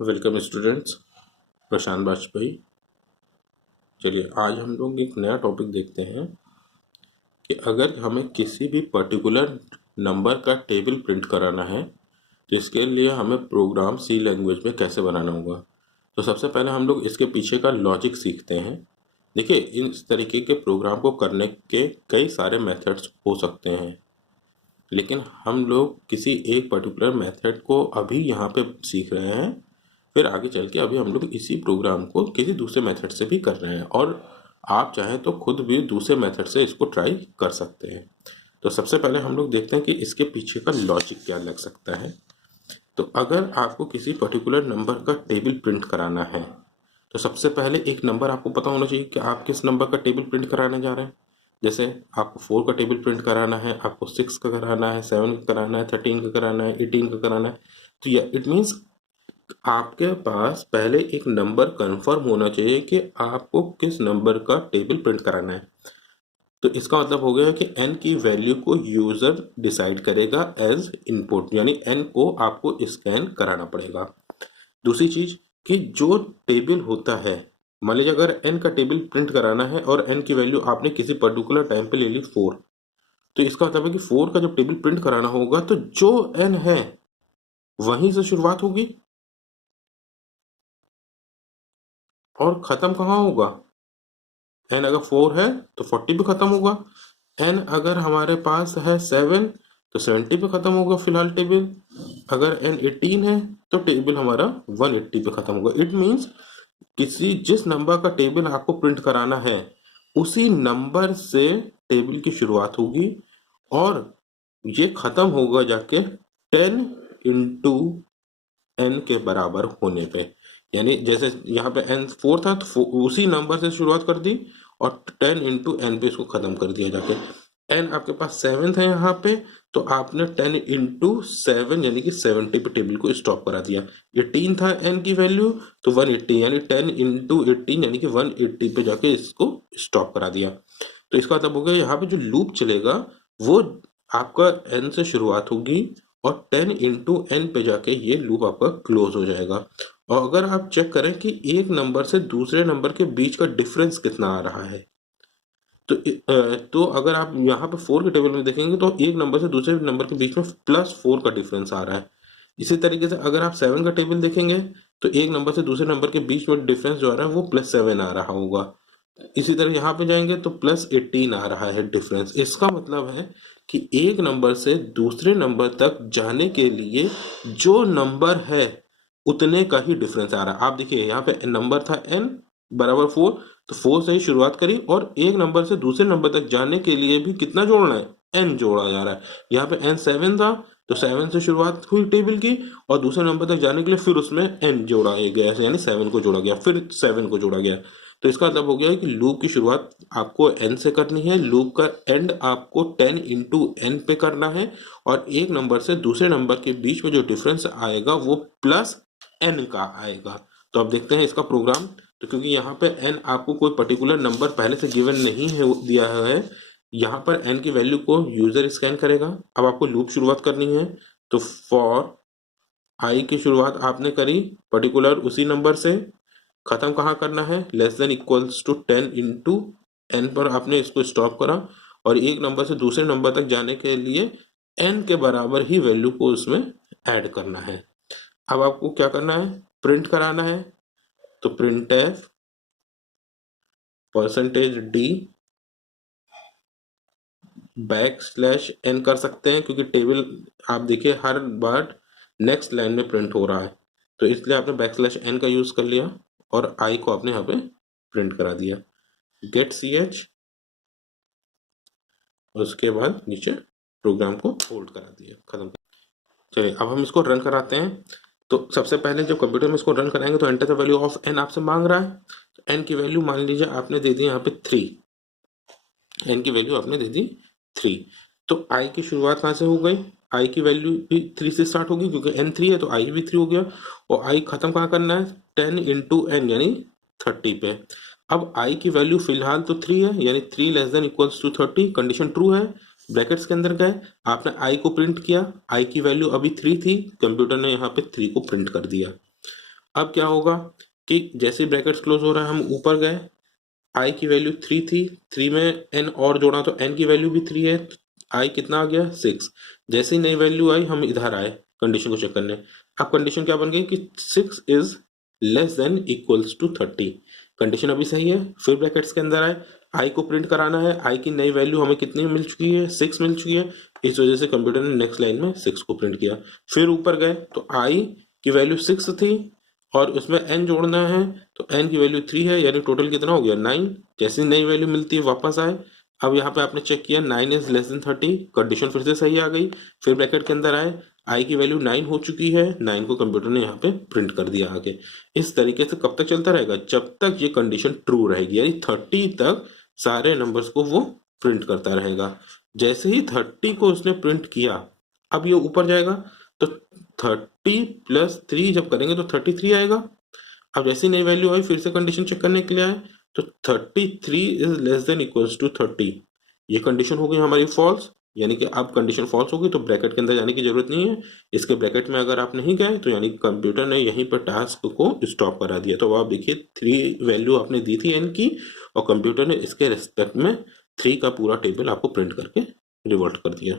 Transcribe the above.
Welcome students, प्रशांत वाजपेयी। चलिए आज हम लोग एक नया टॉपिक देखते हैं कि अगर हमें किसी भी पर्टिकुलर नंबर का टेबल प्रिंट कराना है तो इसके लिए हमें प्रोग्राम सी लैंग्वेज में कैसे बनाना होगा। तो सबसे पहले हम लोग इसके पीछे का लॉजिक सीखते हैं। देखिए, इस तरीके के प्रोग्राम को करने के कई सारे मेथड्स हो सकते हैं, लेकिन हम लोग किसी एक पर्टिकुलर मेथड को अभी यहाँ पे सीख रहे हैं। फिर आगे चल के अभी हम लोग इसी प्रोग्राम को किसी दूसरे मेथड से भी कर रहे हैं, और आप चाहें तो खुद भी दूसरे मेथड से इसको ट्राई कर सकते हैं। तो सबसे पहले हम लोग देखते हैं कि इसके पीछे का लॉजिक क्या लग सकता है। तो अगर आपको किसी पर्टिकुलर नंबर का टेबल प्रिंट कराना है तो सबसे पहले एक नंबर आपको पता होना चाहिए कि आप किस नंबर का टेबल प्रिंट कराने जा रहे हैं। जैसे आपको 4 का टेबल प्रिंट कराना है, आपको 6 का कराना है, 7 का कराना है, 13 का कराना है, 18 का कराना है। तो या इट मीन्स आपके पास पहले एक नंबर कंफर्म होना चाहिए कि आपको किस नंबर का टेबल प्रिंट कराना है। तो इसका मतलब हो गया कि n की वैल्यू को यूजर डिसाइड करेगा एज इनपुट, यानी n को आपको स्कैन कराना पड़ेगा। दूसरी चीज कि जो टेबल होता है, मान लीजिए अगर n का टेबल प्रिंट कराना है और n की वैल्यू आपने किसी पर्टिकुलर टाइम पे ले ली 4, तो इसका मतलब है कि 4 का जब टेबल प्रिंट कराना होगा तो जो n है वहीं से शुरुआत होगी और खत्म कहाँ होगा। n अगर 4 है तो 40 पे खत्म होगा। n अगर हमारे पास है 7 तो 70 पे खत्म होगा फिलहाल टेबल। अगर n 18 है तो टेबल हमारा 180 पे खत्म होगा। इट मीन्स जिस नंबर का टेबल आपको प्रिंट कराना है उसी नंबर से टेबल की शुरुआत होगी और ये खत्म होगा जाके 10 इंटू n के बराबर होने पे। यानी जैसे यहाँ पे n 4 था तो उसी नंबर से शुरुआत कर दी और 10 इंटू एन पे इसको खत्म कर दिया जाके। n आपके पास 7 था यहाँ पे, तो आपने 10 इंटू 7 यानी कि 70 पे टेबल को स्टॉप करा दिया। 18 था n की वैल्यू तो 180 यानी 10 इंटू 18 यानी कि 180 पे जाके इसको स्टॉप करा दिया। तो इसका मतलब हो गया यहाँ पे जो लूप चलेगा वो आपका n से शुरुआत होगी और 10 इंटू एन पे जाके ये लूप आपका क्लोज हो जाएगा। और अगर आप चेक करें कि एक नंबर से दूसरे नंबर के बीच का डिफरेंस कितना आ रहा है, तो अगर आप यहाँ पे 4 के टेबल में देखेंगे तो एक नंबर से दूसरे नंबर के बीच में +4 का डिफरेंस आ रहा है। इसी तरीके से अगर आप 7 का टेबल देखेंगे तो एक नंबर से दूसरे नंबर के बीच में डिफरेंस जो आ रहा है वो +7 आ रहा होगा। इसी तरह यहाँ पे जाएंगे तो +18 आ रहा है डिफरेंस। इसका मतलब है कि एक नंबर से दूसरे नंबर तक जाने के लिए जो नंबर है उतने का ही डिफरेंस आ रहा है। आप देखिए यहाँ पे नंबर था n बराबर 4, तो 4 से ही शुरुआत करी और एक नंबर से दूसरे नंबर तक जाने के लिए भी कितना जोड़ना है, n जोड़ा जा रहा है। यहाँ पे n 7 था तो 7 से शुरुआत हुई टेबल की और दूसरे नंबर तक जाने के लिए फिर उसमें n जोड़ा गया, यानी 7 को जोड़ा गया, फिर 7 को जोड़ा गया। तो इसका मतलब हो गया कि लूप की शुरुआत आपको n से करनी है, लूप का एंड आपको 10 इंटू एन पे करना है और एक नंबर से दूसरे नंबर के बीच में जो डिफरेंस आएगा वो +n का आएगा। तो अब देखते हैं इसका प्रोग्राम। तो क्योंकि यहाँ पे n आपको कोई पर्टिकुलर नंबर पहले से गिवन नहीं है दिया है, यहाँ पर n की वैल्यू को यूजर स्कैन करेगा। अब आपको लूप शुरुआत करनी है तो फॉर i की शुरुआत आपने करी पर्टिकुलर उसी नंबर से, खत्म कहाँ करना है, < 10 इंटू एन पर आपने इसको स्टॉप करा और एक नंबर से दूसरे नंबर तक जाने के लिए n के बराबर ही वैल्यू को उसमें ऐड करना है। अब आपको क्या करना है, प्रिंट कराना है। तो प्रिंट एफ %d \n कर सकते हैं क्योंकि टेबल आप देखिए हर बार नेक्स्ट लाइन में प्रिंट हो रहा है, तो इसलिए आपने \n का यूज कर लिया और i को आपने यहाँ पे प्रिंट करा दिया। गेट ch और उसके बाद नीचे प्रोग्राम को होल्ड करा दिया, खत्म। चलिए अब हम इसको रन कराते हैं। तो सबसे पहले जब कंप्यूटर में इसको रन कराएंगे तो enter the value of n आपसे मांग रहा है। तो n की वैल्यू मान लीजिए आपने दे दी यहाँ पे 3, n की वैल्यू आपने दे दी 3। तो i की शुरुआत कहाँ से हो गई, i की वैल्यू भी 3 से स्टार्ट होगी क्योंकि n 3 है तो i भी 3 हो गया और i खत्म कहाँ करना है 10 इंटू एन यानी 30 पे। अब i की वैल्यू फिलहाल तो 3 है यानी 3 < 30, कंडीशन ट्रू है, ब्रैकेट्स के अंदर गए, आपने i को प्रिंट किया, i की वैल्यू अभी 3 थी, कंप्यूटर ने यहाँ पे 3 को प्रिंट कर दिया। अब क्या होगा कि जैसे ब्रैकेट्स क्लोज हो रहा है हम ऊपर गए, आई की वैल्यू 3 थी, 3 में एन और जोड़ा तो एन की वैल्यू भी 3 है, आई कितना आ गया 6। जैसे ही नई वैल्यू आई हम इधर आए कंडीशन को चेक करने। अब कंडीशन क्या बन गई कि 6 is less than equals to 30। Condition अभी सही है। फिर ब्रैकेट्स के अंदर आए, आई को प्रिंट कराना है, आई की नई वैल्यू हमें कितनी मिल चुकी है 6 मिल चुकी है। इस वजह से कंप्यूटर ने नेक्स्ट लाइन में 6 को प्रिंट किया। फिर ऊपर गए तो आई की वैल्यू 6 थी और उसमें n जोड़ना है तो n की वैल्यू 3 है, यानी टोटल कितना हो गया 9। जैसी नई वैल्यू मिलती है वापस आए। अब यहाँ पे आपने चेक किया 9 इज लेस देन 30, कंडीशन फिर से सही आ गई। फिर ब्रैकेट के अंदर आए, i की वैल्यू 9 हो चुकी है, 9 को कंप्यूटर ने यहाँ पे प्रिंट कर दिया आगे। इस तरीके से कब तक चलता रहेगा, जब तक ये कंडीशन ट्रू रहेगी, यानी 30 तक सारे नंबर्स को वो प्रिंट करता रहेगा। जैसे ही 30 को उसने प्रिंट किया, अब ये ऊपर जाएगा तो 30 प्लस 3 जब करेंगे तो 33 आएगा। अब जैसी नई वैल्यू आई फिर से कंडीशन चेक करने के लिए आए तो 33 is less than equals to 30। ये कंडीशन हो गई हमारी फॉल्स, यानी कि अब कंडीशन फॉल्स हो गई तो ब्रैकेट के अंदर जाने की जरूरत नहीं है। इसके ब्रैकेट में अगर आप नहीं गए तो यानी कंप्यूटर ने यहीं पर टास्क को स्टॉप करा दिया। तो आप देखिए 3 वैल्यू आपने दी थी एन की और कंप्यूटर ने इसके रेस्पेक्ट में 3 का पूरा टेबल आपको प्रिंट करके रिवर्ट कर दिया।